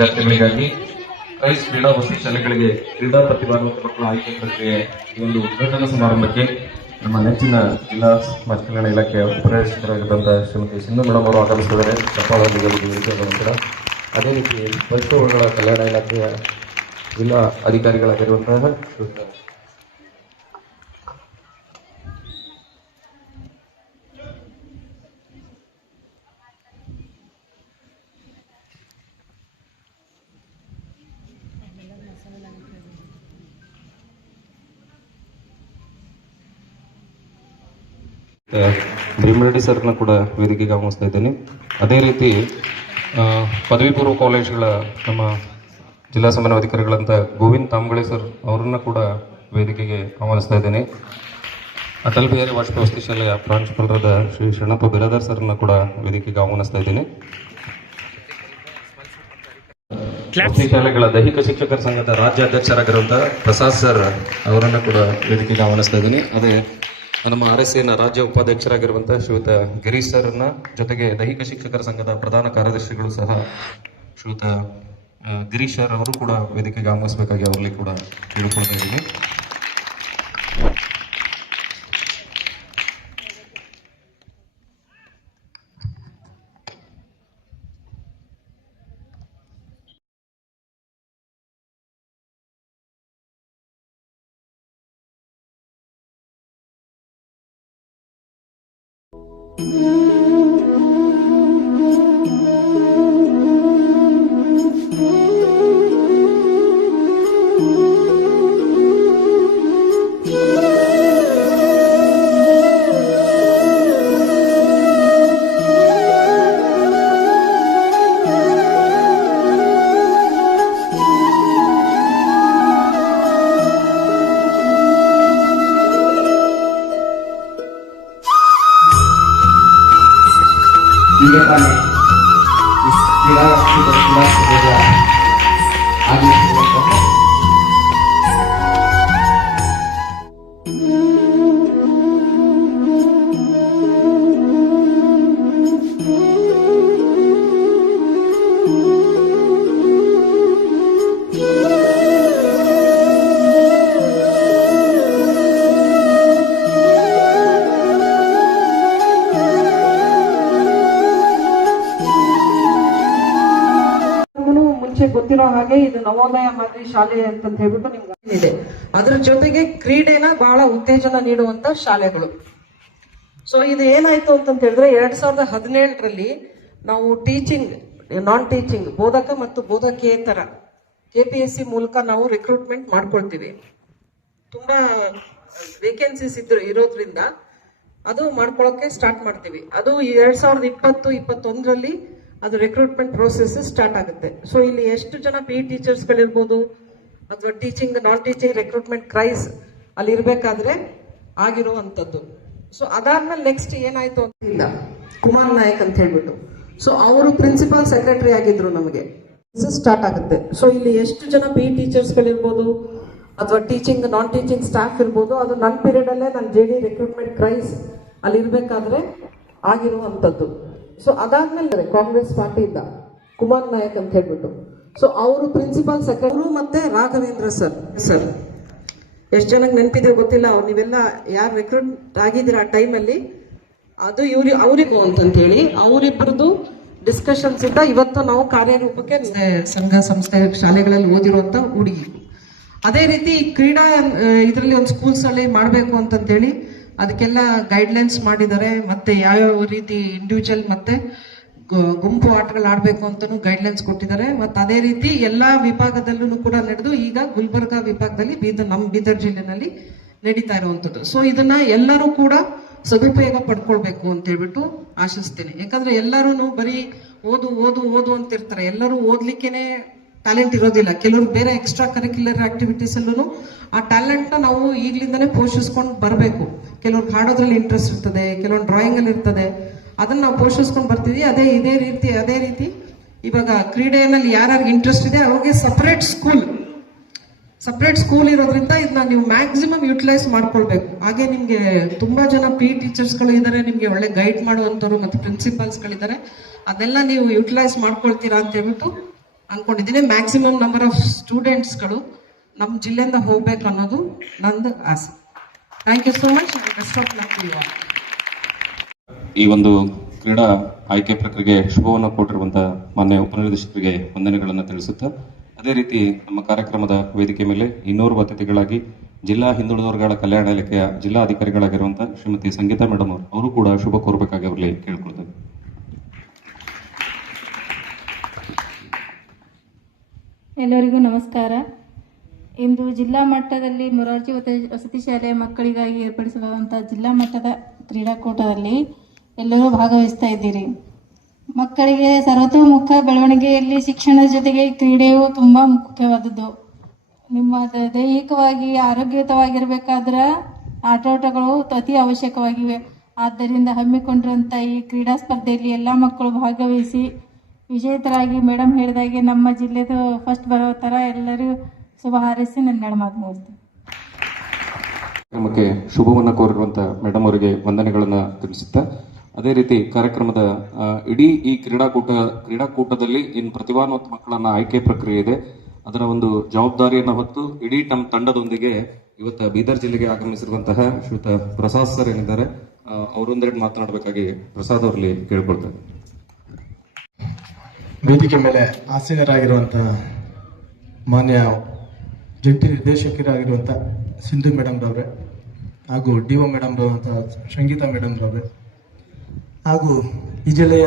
ವಿದ್ಯಾರ್ಥಿಗಳಿಗಾಗಿ ಕ್ರೈಸ್ ಕ್ರೀಡಾ ವಸತಿ ಶಾಲೆಗಳಿಗೆ ಕ್ರೀಡಾ ಪ್ರತಿಭಾನ್ವಿತ ಮಕ್ಕಳ ಆಯ್ಕೆ ಪ್ರಕ್ರಿಯೆ ಈ ಒಂದು ಉದ್ಘಾಟನಾ ಸಮಾರಂಭಕ್ಕೆ ನಮ್ಮ ನೆಚ್ಚಿನ ಜಿಲ್ಲಾ ಸಮಾಜ ಕಲ್ಯಾಣ ಇಲಾಖೆಯ ಉಪನಿರ್ದೇಶಕರಾಗಿದ್ದಂಥ ಶ್ರೀಮತಿ ಸಿಂಧು ಮೇಡಮ್ ಅವರು ಆಗಮಿಸಿದ್ದಾರೆ. ಚಪ್ಪಾಳೆ ಅದೇ ರೀತಿ ಪಶುಗಳ ಕಲ್ಯಾಣ ಇಲಾಖೆಯ ಜಿಲ್ಲಾ ಅಧಿಕಾರಿಗಳಾಗಿರುವಂತಹ ಭೀಮರೆಡ್ಡಿ ಸರ್ನ ಕೂಡ ವೇದಿಕೆಗೆ ಆಹ್ವಾನಿಸ್ತಾ ಇದ್ದೇನೆ. ಅದೇ ರೀತಿ ಪದವಿ ಪೂರ್ವ ಕಾಲೇಜುಗಳ ನಮ್ಮ ಜಿಲ್ಲಾ ಸಮನ್ವಯಾಧಿಕಾರಿಗಳಂತ ಗೋವಿಂದ್ ತಾಂಬಳೆ ಸರ್ ಅವರನ್ನ ಕೂಡ ವೇದಿಕೆಗೆ ಆಹ್ವಾನಿಸ್ತಾ ಇದ್ದೇನೆ. ಅಟಲ್ ಬಿಹಾರಿ ವಾಜಪೇಯಿ ವಸತಿ ಶಾಲೆಯ ಪ್ರಾಂಶುಪಾಲರಾದ ಶ್ರೀ ಶರಣಪ್ಪ ಬಿರಾದರ್ ಸರ್ನ ಕೂಡ ವೇದಿಕೆಗೆ ಆಹ್ವಾನಿಸ್ತಾ ಇದ್ದೇನೆ. ವಸತಿ ಶಾಲೆಗಳ ದೈಹಿಕ ಶಿಕ್ಷಕರ ಸಂಘದ ರಾಜ್ಯಾಧ್ಯಕ್ಷರಾಗಿರುವಂತಹ ಪ್ರಸಾದ್ ಸರ್ ಅವರನ್ನ ಕೂಡ ವೇದಿಕೆಗೆ ಆಹ್ವಾನಿಸ್ತಾ ಇದ್ದೀನಿ. ಅದೇ ನಮ್ಮ ಆರ್ ಎಸ್ ಎನ ರಾಜ್ಯ ಉಪಾಧ್ಯಕ್ಷರಾಗಿರುವಂತಹ ಶ್ರೀಯುತ ಗಿರೀಶ್ ಸರ್ನ ಜೊತೆಗೆ ದೈಹಿಕ ಶಿಕ್ಷಕರ ಸಂಘದ ಪ್ರಧಾನ ಕಾರ್ಯದರ್ಶಿಗಳು ಸಹ ಶ್ರೀಯುತ ಗಿರೀಶ್ ಸರ್ ಅವರು ಕೂಡ ವೇದಿಕೆಗೆ ಆಗಮಿಸಬೇಕಾಗಿ ಅವರಲ್ಲಿ ಕೂಡ ಕೇಳಿಕೊಳ್ತಾ ಇದ್ದೀನಿ. ಈಗ ಮುಂಚೆ ಗೊತ್ತಿರೋ ಹಾಗೆ ಇದು ನವೋದಯ ಮಾದರಿ ಶಾಲೆ ಅಂತ ಹೇಳ್ಬಿಟ್ಟು ನಿಮ್ಗೆ ಇದೆ. ಅದ್ರ ಜೊತೆಗೆ ಕ್ರೀಡೆನ ಬಹಳ ಉತ್ತೇಜನ ನೀಡುವಂತ ಶಾಲೆಗಳು. ಸೊ ಇದು ಏನಾಯ್ತು ಅಂತ ಹೇಳಿದ್ರೆ ಎರಡ್ ಸಾವಿರದ ಹದಿನೇಳರಲ್ಲಿ ನಾವು ಟೀಚಿಂಗ್ ನಾನ್ ಟೀಚಿಂಗ್ ಬೋಧಕ ಮತ್ತು ಬೋಧಕೇತರ ಕೆ ಪಿ ಎಸ್ ಸಿ ಮೂಲಕ ನಾವು ರಿಕ್ರೂಟ್ಮೆಂಟ್ ಮಾಡ್ಕೊಳ್ತೀವಿ. ತುಂಬಾ ವೇಕೆನ್ಸೀಸ್ ಇದ್ರು, ಇರೋದ್ರಿಂದ ಅದು ಮಾಡ್ಕೊಳ್ಳೋಕೆ ಸ್ಟಾರ್ಟ್ ಮಾಡ್ತೀವಿ. ಅದು ಎರಡ್ ಸಾವಿರದ ಇಪ್ಪತ್ತು, ಇಪ್ಪತ್ತೊಂದರಲ್ಲಿ ಅದು ರಿಕ್ರೂಟ್ಮೆಂಟ್ ಪ್ರೋಸೆಸ್ ಸ್ಟಾರ್ಟ್ ಆಗುತ್ತೆ. ಸೊ ಇಲ್ಲಿ ಎಷ್ಟು ಜನ ಪಿ ಟೀಚರ್ಸ್ಗಳಿರ್ಬೋದು ಅಥವಾ teaching non teaching recruitment crisis ಅಲ್ಲಿ ಇರಬೇಕಾದ್ರೆ ಆಗಿರುವಂಥದ್ದು. ಸೊ ಅದಾದ್ಮೇಲೆ ನೆಕ್ಸ್ಟ್ ಏನಾಯ್ತು ಅಂತ ಇಲ್ಲ. ಕುಮಾರ್ ನಾಯಕ್ ಅಂತ ಹೇಳ್ಬಿಟ್ಟು. ಸೊ ಅವರು ಪ್ರಿನ್ಸಿಪಾಲ್ ಸೆಕ್ರೆಟರಿ ಆಗಿದ್ರು ನಮಗೆ. ಸ್ಟಾರ್ಟ್ ಆಗುತ್ತೆ. ಸೊ ಇಲ್ಲಿ ಎಷ್ಟು ಜನ ಪಿ ಟೀಚರ್ಸ್ಗಳಿರ್ಬೋದು ಅಥವಾ ಟೀಚಿಂಗ್ ನಾನ್ ಟೀಚಿಂಗ್ ಸ್ಟಾಫ್ ಇರ್ಬೋದು, ಅದು ನನ್ನ ಪೀರಿಯಡ್ ಅಲ್ಲೇ ನನ್ನ ಜೆ ಡಿ ರಿಕ್ರೂಟ್ಮೆಂಟ್ ಕ್ರೈಸ್ ಅಲ್ಲಿ ಇರಬೇಕಾದ್ರೆ ಆಗಿರುವಂಥದ್ದು. ಸೊ ಅದಾದ್ಮೇಲೆ ಕಾಂಗ್ರೆಸ್ ಪಾರ್ಟಿಯಿಂದ, ಕುಮಾರ್ ನಾಯಕ್ ಅಂತ ಹೇಳ್ಬಿಟ್ಟು. ಸೊ ಅವರು ಪ್ರಿನ್ಸಿಪಾಲ್ ಸೆಕ್ರೆಟರಿ ಮತ್ತೆ ರಾಘವೇಂದ್ರ ಸರ್. ಸರ್ ಎಷ್ಟು ಜನಕ್ಕೆ ನೆನಪಿದೆ ಗೊತ್ತಿಲ್ಲ. ಅವ್ರು ನೀವೆಲ್ಲ ಯಾರು ರೆಕ್ರೂಟ್ ಆಗಿದ್ದೀರ ಆ ಟೈಮಲ್ಲಿ? ಅದು ಇವ್ರಿ ಅವರಿಗೂ ಅಂತಂತೇಳಿ ಅವರಿಬ್ಬರದು ಡಿಸ್ಕಷನ್ಸ್ ಇಂದ ಇವತ್ತು ನಾವು ಕಾರ್ಯರೂಪಕ್ಕೆ ಸಂಘ ಸಂಸ್ಥೆ ಶಾಲೆಗಳಲ್ಲಿ ಓದಿರುವಂಥ ಹುಡುಗಿ. ಅದೇ ರೀತಿ ಕ್ರೀಡಾ ಇದರಲ್ಲಿ ಒಂದು ಸ್ಕೂಲ್ಸಲ್ಲಿ ಮಾಡಬೇಕು ಅಂತಂತೇಳಿ ಅದಕ್ಕೆಲ್ಲ ಗೈಡ್ಲೈನ್ಸ್ ಮಾಡಿದ್ದಾರೆ. ಮತ್ತೆ ಯಾವ್ಯಾವ ರೀತಿ ಇಂಡಿವಿಜುವಲ್ ಮತ್ತೆ ಗುಂಪು ಆಟಗಳು ಆಡಬೇಕು ಅಂತಾನು ಗೈಡ್ಲೈನ್ಸ್ ಕೊಟ್ಟಿದ್ದಾರೆ. ಮತ್ತೆ ಅದೇ ರೀತಿ ಎಲ್ಲಾ ವಿಭಾಗದಲ್ಲೂ ಕೂಡ ನಡೆದು ಈಗ ಗುಲ್ಬರ್ಗ ವಿಭಾಗದಲ್ಲಿ ಬೀದರ್ ನಮ್ಮ ಬೀದರ್ ಜಿಲ್ಲೆನಲ್ಲಿ ನಡೀತಾ ಇರುವಂಥದ್ದು. ಸೊ ಇದನ್ನ ಎಲ್ಲರೂ ಕೂಡ ಸದುಪಯೋಗ ಪಡ್ಕೊಳ್ಬೇಕು ಅಂತ ಹೇಳ್ಬಿಟ್ಟು ಆಶಿಸ್ತೀನಿ. ಯಾಕಂದ್ರೆ ಎಲ್ಲರೂ ಬರೀ ಓದು ಓದು ಓದು ಅಂತ ಇರ್ತಾರೆ ಎಲ್ಲರೂ ಓದ್ಲಿಕ್ಕೇನೆ ಟ್ಯಾಲೆಂಟ್ ಇರೋದಿಲ್ಲ. ಕೆಲವರು ಬೇರೆ ಎಕ್ಸ್ಟ್ರಾ ಕರಿಕ್ಯುಲರ್ ಆಕ್ಟಿವಿಟೀಸ್ ಅಲ್ಲೂ ಆ ಟ್ಯಾಲೆಂಟ್ನ ನಾವು ಈಗಲಿಂದಲೇ ಪೋಷಿಸ್ಕೊಂಡು ಬರಬೇಕು. ಕೆಲವ್ರು ಹಾಡೋದ್ರಲ್ಲಿ ಇಂಟ್ರೆಸ್ಟ್ ಇರ್ತದೆ ಕೆಲವೊಂದು ಡ್ರಾಯಿಂಗ್ ಅಲ್ಲಿ ಇರ್ತದೆ. ಅದನ್ನ ನಾವು ಪೋಷಿಸ್ಕೊಂಡು ಬರ್ತೀವಿ ಅದೇ ಇದೇ ರೀತಿ, ಅದೇ ರೀತಿ ಇವಾಗ ಕ್ರೀಡೆಯಲ್ಲಿ ಯಾರ್ಯಾರಿಗೆ ಇಂಟ್ರೆಸ್ಟ್ ಇದೆ, ಅವ್ರಿಗೆ ಸಪ್ರೇಟ್ ಸ್ಕೂಲ್ ಸಪ್ರೇಟ್ ಸ್ಕೂಲ್ ಇರೋದ್ರಿಂದ ಇದನ್ನ ನೀವು ಮ್ಯಾಕ್ಸಿಮಮ್ ಯುಟಿಲೈಸ್ ಮಾಡ್ಕೊಳ್ಬೇಕು. ಹಾಗೆ ನಿಮ್ಗೆ ತುಂಬಾ ಜನ ಪಿ ಟೀಚರ್ಸ್ಗಳು ಇದ್ದಾರೆ ನಿಮ್ಗೆ ಒಳ್ಳೆ ಗೈಡ್ ಮಾಡುವಂತವ್ರು ಮತ್ತೆ ಪ್ರಿನ್ಸಿಪಾಲ್ಸ್ಗಳಿದ್ದಾರೆ ಅದೆಲ್ಲ ನೀವು ಯುಟಿಲೈಸ್ ಮಾಡ್ಕೊಳ್ತೀರಾ ಅಂತ ಹೇಳ್ಬಿಟ್ಟು ಅನ್ಕೊಂಡಿದ್ದೀನಿ. ಮ್ಯಾಕ್ಸಿಮಮ್ ನಂಬರ್ ಆಫ್ ಸ್ಟೂಡೆಂಟ್ಸ್ಗಳು ನಮ್ಮ ಜಿಲ್ಲೆಯಿಂದ ಹೋಗ್ಬೇಕು ಅನ್ನೋದು ನಂದು ಆಸೆ. Thank you so much best of luck you ಈ ಒಂದು ಕ್ರೀಡಾ ಆಯ್ಕೆ ಪ್ರಕ್ರಿಯೆ ಶುಭವನ್ನು ಕೊಟ್ಟಿರುವಂತಹ ಮಾನ್ಯ ಉಪನಿರ್ದೇಶಕರಿಗೆ ವಂದನೆಗಳನ್ನು ತಿಳಿಸುತ್ತಾ, ಅದೇ ರೀತಿ ನಮ್ಮ ಕಾರ್ಯಕ್ರಮದ ವೇದಿಕೆ ಮೇಲೆ ಇನ್ನೂರು ಅತಿಥಿಗಳಾಗಿ ಜಿಲ್ಲಾ ಹಿಂದುಳಿದ ವರ್ಗಗಳ ಕಲ್ಯಾಣ ಇಲಾಖೆಯ ಜಿಲ್ಲಾ ಅಧಿಕಾರಿಗಳಾಗಿರುವಂತಹ ಶ್ರೀಮತಿ ಸಂಗೀತಾ ಮೇಡಮ್ ಅವರು ಕೂಡ ಶುಭ ಕೋರಬೇಕಾಗಿ ಅವರಲ್ಲಿ ಕೇಳ್ಕೊಳ್ತೇವೆ ಎಲ್ಲರಿಗೂ ನಮಸ್ಕಾರ. ಇಂದು ಜಿಲ್ಲಾ ಮಟ್ಟದಲ್ಲಿ ಮೊರಾರ್ಜಿ ವಸತಿ ಶಾಲೆಯ ಮಕ್ಕಳಿಗಾಗಿ ಏರ್ಪಡಿಸಲಾದಂಥ ಜಿಲ್ಲಾ ಮಟ್ಟದ ಕ್ರೀಡಾಕೂಟದಲ್ಲಿ ಎಲ್ಲರೂ ಭಾಗವಹಿಸ್ತಾ ಇದ್ದೀರಿ. ಮಕ್ಕಳಿಗೆ ಸರ್ವತೋಮುಖ ಬೆಳವಣಿಗೆಯಲ್ಲಿ ಶಿಕ್ಷಣದ ಜೊತೆಗೆ ಕ್ರೀಡೆಯು ತುಂಬ ಮುಖ್ಯವಾದದ್ದು. ನಿಮ್ಮ ದೈಹಿಕವಾಗಿ ಆರೋಗ್ಯಯುತವಾಗಿರಬೇಕಾದ್ರೆ ಆಟೋಟಗಳು ಅತಿ ಅವಶ್ಯಕವಾಗಿವೆ. ಆದ್ದರಿಂದ ಹಮ್ಮಿಕೊಂಡಿರುವಂಥ ಈ ಕ್ರೀಡಾ ಸ್ಪರ್ಧೆಯಲ್ಲಿ ಎಲ್ಲ ಮಕ್ಕಳು ಭಾಗವಹಿಸಿ ವಿಜೇತರಾಗಿ ಮೇಡಮ್ ಹೇಳಿದಾಗೆ ನಮ್ಮ ಜಿಲ್ಲೆದು ಫಸ್ಟ್ ಬರೋ ಥರ ಎಲ್ಲರೂ ಶುಭ ಹಾರೈಸಿ ನನ್ನ ಮಾತು ಮುಗಿಸ್ತೀನಿ. ಕಾರ್ಯಕ್ರಮಕ್ಕೆ ಶುಭವನ್ನು ಕೋರಿರುವಂಥ ಮೇಡಮ್ ಅವರಿಗೆ ವಂದನೆಗಳನ್ನು ತಿಳಿಸುತ್ತಾ, ಅದೇ ರೀತಿ ಕಾರ್ಯಕ್ರಮದ ಇಡೀ ಈ ಕ್ರೀಡಾಕೂಟ, ಕ್ರೀಡಾಕೂಟದಲ್ಲಿ ಇನ್ನು ಪ್ರತಿಭಾನ್ವಿತ ಮಕ್ಕಳನ್ನ ಆಯ್ಕೆ ಪ್ರಕ್ರಿಯೆ ಇದೆ. ಅದರ ಒಂದು ಜವಾಬ್ದಾರಿಯನ್ನು ಹೊತ್ತು ಇಡೀ ನಮ್ಮ ತಂಡದೊಂದಿಗೆ ಇವತ್ತು ಬೀದರ್ ಜಿಲ್ಲೆಗೆ ಆಗಮಿಸಿರುವಂತಹ ಶ್ರೀತ ಪ್ರಸಾದ್ ಸರ್ ಏನಿದ್ದಾರೆ ಅವರೊಂದೆರಡು ಮಾತನಾಡಬೇಕಾಗಿ ಪ್ರಸಾದ್ ಅವರಲ್ಲಿ ಕೇಳ್ಕೊಳ್ತೇನೆ. ವೇದಿಕೆ ಮೇಲೆ ಆಸೀನರಾಗಿರುವಂತಹ ಮಾನ್ಯ ಜಂಟಿ ನಿರ್ದೇಶಕರಾಗಿರುವಂಥ ಸಿಂಧು ಮೇಡಮ್ ರವ್ರೆ ಹಾಗೂ ಡಿ ಒ ಮೇಡಮ್ ರವಂತಹ ಸಂಗೀತಾ ಮೇಡಮ್ ರವ್ರೆ ಹಾಗೂ ಈ ಜಿಲ್ಲೆಯ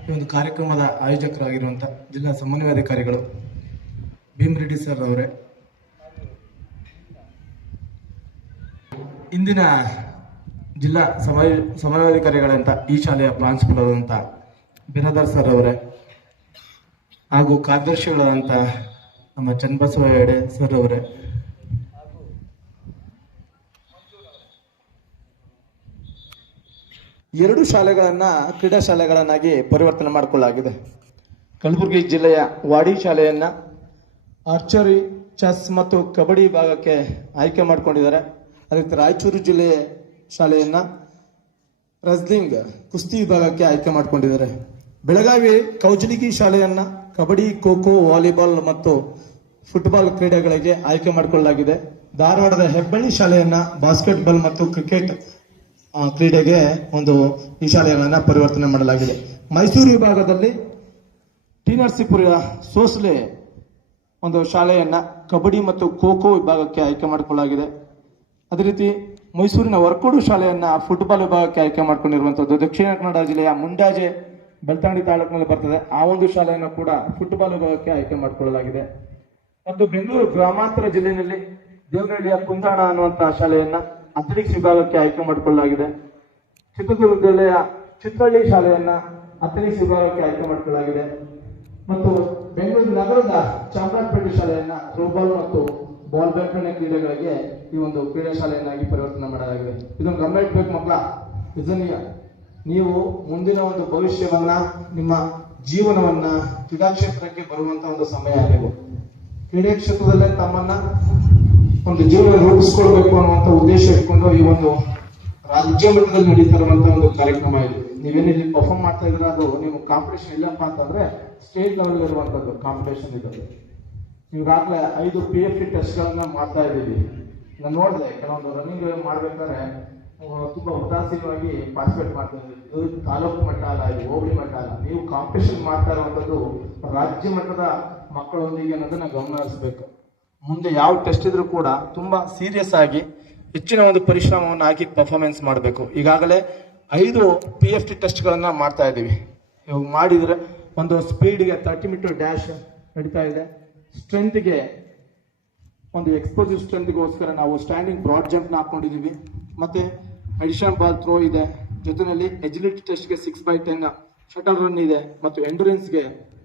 ಈ ಒಂದು ಕಾರ್ಯಕ್ರಮದ ಆಯೋಜಕರಾಗಿರುವಂಥ ಜಿಲ್ಲಾ ಸಮನ್ವಯಾಧಿಕಾರಿಗಳು ಭೀಮ್ ರೆಡ್ಡಿ ಸರ್ ಅವರೇ ಇಂದಿನ ಜಿಲ್ಲಾ ಸಮಯ ಸಮನ್ವಯಾಧಿಕಾರಿಗಳಂತ ಈ ಶಾಲೆಯ ಪ್ರಾಂಶುಪಾಲರಂತ ಬಿರಾದರ್ ಸರ್ ಅವರೇ ಹಾಗೂ ಕಾರ್ಯದರ್ಶಿಗಳಾದಂಥ ನಮ್ಮ ಚನ್ನಬಸವ ಹೆಡೆ ಸರ್ ಅವರೇ. ಎರಡು ಶಾಲೆಗಳನ್ನು ಕ್ರೀಡಾ ಶಾಲೆಗಳನ್ನಾಗಿ ಪರಿವರ್ತನೆ ಮಾಡಿಕೊಳ್ಳಲಾಗಿದೆ. ಕಲಬುರಗಿ ಜಿಲ್ಲೆಯ ವಾಡಿ ಶಾಲೆಯನ್ನ ಆರ್ಚರಿ, ಚೆಸ್ ಮತ್ತು ಕಬಡ್ಡಿ ವಿಭಾಗಕ್ಕೆ ಆಯ್ಕೆ ಮಾಡಿಕೊಂಡಿದ್ದಾರೆ. ಅದಕ್ಕೆ ರಾಯಚೂರು ಜಿಲ್ಲೆಯ ಶಾಲೆಯನ್ನ ರಸ್ಲಿಂಗ್ ಕುಸ್ತಿ ವಿಭಾಗಕ್ಕೆ ಆಯ್ಕೆ ಮಾಡಿಕೊಂಡಿದ್ದಾರೆ. ಬೆಳಗಾವಿ ಕೌಜಲಿಗಿ ಶಾಲೆಯನ್ನ ಕಬಡ್ಡಿ, ಖೋಖೋ, ವಾಲಿಬಾಲ್ ಮತ್ತು ಫುಟ್ಬಾಲ್ ಕ್ರೀಡೆಗಳಿಗೆ ಆಯ್ಕೆ ಮಾಡಿಕೊಳ್ಳಲಾಗಿದೆ. ಧಾರವಾಡದ ಹೆಬ್ಬಳ್ಳಿ ಶಾಲೆಯನ್ನ ಬಾಸ್ಕೆಟ್ಬಾಲ್ ಮತ್ತು ಕ್ರಿಕೆಟ್ ಕ್ರೀಡೆಗೆ ಒಂದು ಈ ಶಾಲೆಗಳನ್ನ ಪರಿವರ್ತನೆ ಮಾಡಲಾಗಿದೆ. ಮೈಸೂರು ವಿಭಾಗದಲ್ಲಿ ಟಿ ನರಸೀಪುರ ಸೋಸ್ಲೆ ಒಂದು ಶಾಲೆಯನ್ನ ಕಬಡ್ಡಿ ಮತ್ತು ಖೋ ವಿಭಾಗಕ್ಕೆ ಆಯ್ಕೆ ಮಾಡಿಕೊಳ್ಳಲಾಗಿದೆ. ಅದೇ ರೀತಿ ಮೈಸೂರಿನ ವರ್ಕೋಡು ಶಾಲೆಯನ್ನ ಫುಟ್ಬಾಲ್ ವಿಭಾಗಕ್ಕೆ ಆಯ್ಕೆ ಮಾಡಿಕೊಂಡಿರುವಂತದ್ದು. ದಕ್ಷಿಣ ಕನ್ನಡ ಜಿಲ್ಲೆಯ ಮುಂಡಾಜೆ ಬೆಳ್ತಂಗಡಿ ತಾಲೂಕಿನಲ್ಲಿ ಬರ್ತದೆ. ಆ ಒಂದು ಶಾಲೆಯನ್ನು ಕೂಡ ಫುಟ್ಬಾಲ್ ವಿಭಾಗಕ್ಕೆ ಆಯ್ಕೆ ಮಾಡಿಕೊಳ್ಳಲಾಗಿದೆ. ಮತ್ತು ಬೆಂಗಳೂರು ಗ್ರಾಮಾಂತರ ಜಿಲ್ಲೆಯಲ್ಲಿ ದೇವನಹಳ್ಳಿಯ ಕುಂದಾಣ ಅನ್ನುವಂತಹ ಶಾಲೆಯನ್ನ ಅಥ್ಲೆಟಿಕ್ಸ್ ವಿಭಾಗಕ್ಕೆ ಆಯ್ಕೆ ಮಾಡಿಕೊಳ್ಳಲಾಗಿದೆ. ಚಿತ್ರದುರ್ಗ ಜಿಲ್ಲೆಯ ಚಿತ್ರಹಳ್ಳಿ ಶಾಲೆಯನ್ನ ಅಥ್ಲೆಟಿಕ್ಸ್ ವಿಭಾಗಕ್ಕೆ ಆಯ್ಕೆ ಮಾಡಿಕೊಳ್ಳಲಾಗಿದೆ. ಮತ್ತು ಬೆಂಗಳೂರು ನಗರದ ಚಾಮರಾಜಪೇಟೆ ಶಾಲೆಯನ್ನ ಥ್ರೋಬಾಲ್ ಮತ್ತು ಬಾಲ್ ಬ್ಯಾಡ್ಮಿಂಟನ್ ಕ್ರೀಡೆಗಳಿಗೆ ಈ ಒಂದು ಕ್ರೀಡಾ ಶಾಲೆಯನ್ನಾಗಿ ಪರಿವರ್ತನೆ ಮಾಡಲಾಗಿದೆ. ಇದೊಂದು ಗಮನ ಇಟ್ಬೇಕು ಮಕ್ಕಳ. ಇದನ್ನ ನೀವು ಮುಂದಿನ ಒಂದು ಭವಿಷ್ಯವನ್ನ, ನಿಮ್ಮ ಜೀವನವನ್ನ ಕ್ರೀಡಾ ಕ್ಷೇತ್ರಕ್ಕೆ ಬರುವಂತ ಒಂದು ಸಮಯ ನೀವು ಕ್ರೀಡೆ ಕ್ಷೇತ್ರದಲ್ಲೇ ತಮ್ಮನ್ನ ಒಂದು ಜೀವನ ರೂಪಿಸ್ಕೊಳ್ಬೇಕು ಅನ್ನುವಂತ ಉದ್ದೇಶ ಇಟ್ಕೊಂಡು ಈ ಒಂದು ರಾಜ್ಯ ಮಟ್ಟದಲ್ಲಿ ನಡೀತಾ ಒಂದು ಕಾರ್ಯಕ್ರಮ ಇದು. ನೀವೇನು ಇಲ್ಲಿ ಪರ್ಫಾರ್ಮ್ ಮಾಡ್ತಾ ಇದ್ರೆ ಅದು, ನೀವು ಕಾಂಪಿಟೇಷನ್ ಇಲ್ಲಪ್ಪ ಅಂತಂದ್ರೆ ಸ್ಟೇಟ್ ಲೆವೆಲ್ ಇರುವಂತದ್ದು ಕಾಂಪಿಟೇಷನ್ ಇದು. ಈಗಾಗಲೇ ಐದು ಪಿ ಎಫ್ ಟಿ ಟೆಸ್ಟ್ಗಳನ್ನ ಮಾಡ್ತಾ ಇದ್ದೀವಿ ನಾನು ನೋಡಿದೆ ಕೆಲವೊಂದು ರನ್ನಿಂಗ್ ಮಾಡ್ಬೇಕಾದ್ರೆ ತುಂಬಾ ಉದಾಸೀನವಾಗಿ ಪಾರ್ಟಿಸಿಪೇಟ್ ಮಾಡ್ತಾ ಇದ್ದೀವಿ ಇದು ತಾಲೂಕು ಮಟ್ಟ ಅಲ್ಲ, ಇದು ಹೋಬಳಿ ಮಟ್ಟ ಅಲ್ಲ. ನೀವು ಕಾಂಪಿಟೇಷನ್ ಮಾಡ್ತಾ ಇರುವಂತದ್ದು ರಾಜ್ಯ ಮಟ್ಟದ ಮಕ್ಕಳೊಂದಿಗೆ ಅನ್ನೋದನ್ನ ಗಮನ ಹರಿಸಬೇಕು ಮುಂದೆ ಯಾವ ಟೆಸ್ಟ್ ಇದ್ರೂ ಕೂಡ ತುಂಬಾ ಸೀರಿಯಸ್ ಆಗಿ ಹೆಚ್ಚಿನ ಒಂದು ಪರಿಶ್ರಮವನ್ನು ಹಾಕಿ ಪರ್ಫಾರ್ಮೆನ್ಸ್ ಮಾಡಬೇಕು. ಈಗಾಗಲೇ ಐದು ಪಿ ಎಫ್ ಟಿ ಟೆಸ್ಟ್ಗಳನ್ನು ಮಾಡ್ತಾ ಇದ್ದೀವಿ. ಇವಾಗ ಮಾಡಿದ್ರೆ ಒಂದು ಸ್ಪೀಡ್ಗೆ ತರ್ಟಿ ಮೀಟರ್ ಡ್ಯಾಶ್ ನಡೀತಾ ಇದೆ. ಸ್ಟ್ರೆಂತ್ಗೆ ಒಂದು ಎಕ್ಸ್ಪೋಸಿವ್ ಸ್ಟ್ರೆಂತ್ಗೋಸ್ಕರ ನಾವು ಸ್ಟ್ಯಾಂಡಿಂಗ್ ಬ್ರಾಡ್ ಜಂಪ್ನ ಹಾಕೊಂಡಿದ್ದೀವಿ. ಮತ್ತೆ ಅಡಿಷನ್ ಬಾಲ್ ಥ್ರೋ ಇದೆ. ಜೊತೆಯಲ್ಲಿ agility ಟೆಸ್ಟ್ಗೆ six by ten shuttle run ಇದೆ. ಮತ್ತು ಎಂಡುರೆನ್ಸ್ಗೆ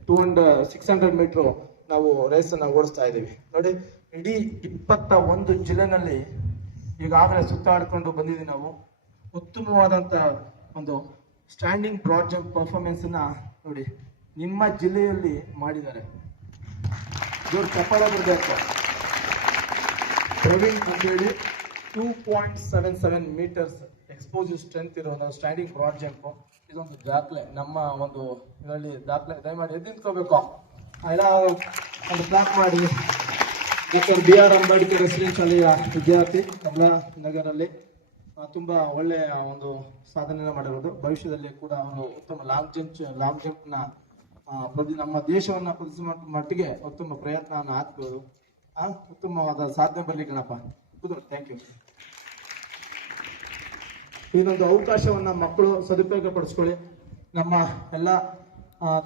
two and six hundred metre ನಾವು ರೇಸನ್ನು ಓಡಿಸ್ತಾ ಇದ್ದೀವಿ. ನೋಡಿ, ಇಡೀ ಇಪ್ಪತ್ತ ಒಂದು ಜಿಲ್ಲೆನಲ್ಲಿ ಈಗಾಗಲೇ ಸುತ್ತಾಡ್ಕೊಂಡು ಬಂದಿದ್ದೀವಿ ನಾವು. ಉತ್ತಮವಾದಂಥ ಒಂದು ಸ್ಟ್ಯಾಂಡಿಂಗ್ ಬ್ರಾಡ್ ಜಂಪ್ ಪರ್ಫಾರ್ಮೆನ್ಸ್ ಅನ್ನ ನೋಡಿ ನಿಮ್ಮ ಜಿಲ್ಲೆಯಲ್ಲಿ ಮಾಡಿದ್ದಾರೆ. ಇವರು ಚಪ್ಪಾಳೆ ಬರಬೇಕು ಪ್ರವೀಣ್ ಅಂತೇಳಿ. Two point seven seven metres explosive strength ಇರೋ ಒಂದು ಸ್ಟ್ಯಾಂಡಿಂಗ್ ಬ್ರಾಡ್ ಜಂಪ್ ಇದೊಂದು ದಾಖಲೆ, ನಮ್ಮ ಒಂದು ಇದರಲ್ಲಿ ದಾಖಲೆ. ದಯಮಾಡಿ ಎದ್ದು ನಿಂತ್ಕೋಬೇಕು. ಎಲ್ಲ ಒಂದು ಪ್ಲಾಟ್ ಮಾಡಿ. Doctor B R Ambedkar residence ಶಾಲೆಯ ವಿದ್ಯಾರ್ಥಿ, ಕಮಲಾ ನಗರಲ್ಲಿ ತುಂಬ ಒಳ್ಳೆಯ ಒಂದು ಸಾಧನೆಯನ್ನು ಮಾಡಿರೋದು. ಭವಿಷ್ಯದಲ್ಲಿ ಕೂಡ ಅವರು ಉತ್ತಮ ಲಾಂಗ್ ಜಂಪ್ ಲಾಂಗ್ ಜಂಪ್ನ ಪ್ರತಿ ನಮ್ಮ ದೇಶವನ್ನು ಪ್ರತಿಸುವ ಮಟ್ಟಿಗೆ ಉತ್ತಮ ಪ್ರಯತ್ನವನ್ನು ಹಾಕ್ಬೋದು. ಉತ್ತಮವಾದ ಸಾಧನೆ ಬರಲಿ ಗಣಪ ಥ್ಯಾಂಕ್ ಯು ಇದೊಂದು ಅವಕಾಶವನ್ನ ಮಕ್ಕಳು ಸದುಪಯೋಗ ಪಡಿಸ್ಕೊಳ್ಳಿ ನಮ್ಮ ಎಲ್ಲ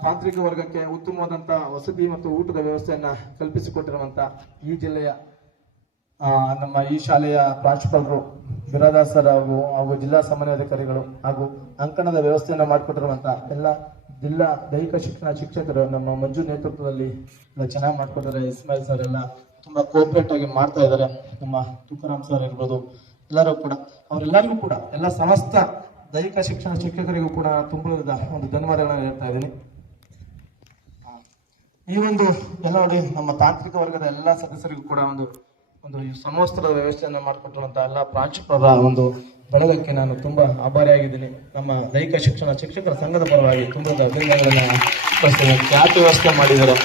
ತಾಂತ್ರಿಕ ವರ್ಗಕ್ಕೆ ಉತ್ತಮವಾದಂತಹ ವಸತಿ ಮತ್ತು ಊಟದ ವ್ಯವಸ್ಥೆಯನ್ನ ಕಲ್ಪಿಸಿಕೊಟ್ಟಿರುವಂತ ಈ ಜಿಲ್ಲೆಯ ನಮ್ಮ ಈ ಶಾಲೆಯ ಪ್ರಾಂಶುಪಾಲರು ಬಿರಾದಾಸರ್ ಹಾಗೂ ಹಾಗೂ ಜಿಲ್ಲಾ ಸಮನ್ವಯಾಧಿಕಾರಿಗಳು ಹಾಗೂ ಅಂಕಣದ ವ್ಯವಸ್ಥೆಯನ್ನ ಮಾಡಿಕೊಟ್ಟಿರುವಂತ ಎಲ್ಲ ಜಿಲ್ಲಾ ದೈಹಿಕ ಶಿಕ್ಷಣ ಶಿಕ್ಷಕರು ನಮ್ಮ ಮಂಜು ನೇತೃತ್ವದಲ್ಲಿ ಚೆನ್ನಾಗಿ ಮಾಡ್ಕೊಟ್ಟರೆ ಇಸ್ಮಾಯಿಲ್ ಸರ್ ಎಲ್ಲ ತುಂಬಾ ಕೋಪರೇಟ್ ಆಗಿ ಮಾಡ್ತಾ ಇದ್ದಾರೆ ನಮ್ಮ ತುಕಾರಾಮ್ ಸರ್ ಇರ್ಬೋದು, ಎಲ್ಲರೂ ಕೂಡ. ಅವರೆಲ್ಲರಿಗೂ ಕೂಡ, ಎಲ್ಲ ಸಮಸ್ತ ದೈಹಿಕ ಶಿಕ್ಷಣ ಶಿಕ್ಷಕರಿಗೂ ಕೂಡ ತುಂಬದ ಒಂದು ಧನ್ಯವಾದಗಳನ್ನು ಹೇಳ್ತಾ ಇದ್ದೀನಿ. ಈ ಒಂದು ಎಲ್ಲ ನೋಡಿ, ನಮ್ಮ ತಾಂತ್ರಿಕ ವರ್ಗದ ಎಲ್ಲ ಸದಸ್ಯರಿಗೂ ಕೂಡ ಒಂದು ಒಂದು ಸಮವಸ್ತ್ರದ ವ್ಯವಸ್ಥೆಯನ್ನು ಮಾಡಿಕೊಟ್ಟಿರುವಂತಹ ಎಲ್ಲ ಪ್ರಾಂಶುಪಾಲರ ಒಂದು ಬಳಗಕ್ಕೆ ನಾನು ತುಂಬಾ ಆಭಾರಿಯಾಗಿದ್ದೀನಿ. ನಮ್ಮ ದೈಹಿಕ ಶಿಕ್ಷಣ ಶಿಕ್ಷಕರ ಸಂಘದ ಪರವಾಗಿ ತುಂಬಾ ಅಭಿನಂದನೆಗಳನ್ನ ಖ್ಯಾತಿ ವ್ಯವಸ್ಥೆ ಮಾಡಿದ್ದಾರೆ.